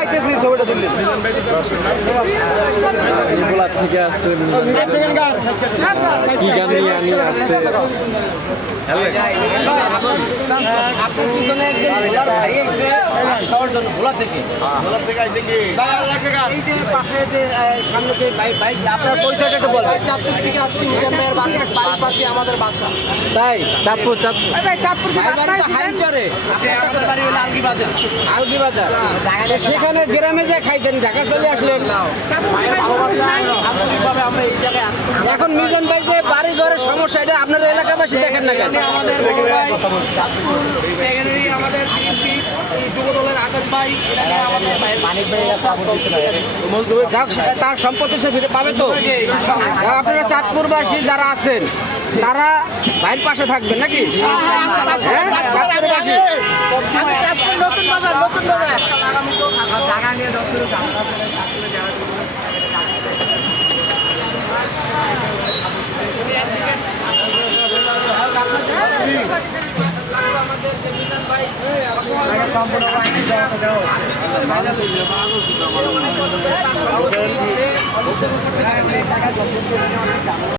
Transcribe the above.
আইতেছি ছবিটা তুললি গোলাপ থেকে আসছে কি গান নিয়ে আনি আসছে আপনার পিছনে একজন ভোলার ভাই এসে খাওয়ার জন্য ভোলা থেকে এই যে পাশে যে সামনে যে বাইক আপনার পরিচয়টা একটু বলবেন। চাঁদপুর থেকে আসছি মিজান ভাইয়ের বাড়ির পাশে আমাদের বাসা। তাই চাঁদপুর ভাই বাড়ি তো হাইচরে, আপনার বাড়ি হলো আলগি বাজার। তো সেখানে গ্রামে যে খাইতেন, ঢাকা চলে আসলেন। আন্তরিকভাবে আমরা এই জায়গায় আসছি। এখন মিজান ভাই যে বাড়ি ঘরের সমস্যা, এটা আপনার এলাকাবাসী দেখেন না কেন? আমাদের বড় ভাই চাঁদপুর সেক্রেটারি, আমাদের বিএনপি যুব দলের আকাশ ভাই, এখানে আমাদের মানিক ভাই যাক, তার সম্পত্তি সে ফিরে পাবে তো। আপনারা চাঁদপুরবাসী যারা আছেন তারা ভাইয়ের পাশে থাকবেন নাকি? চাঁদপুরবাসী নতুন বাজার জায়গা নিয়ে সম্পূর্ণ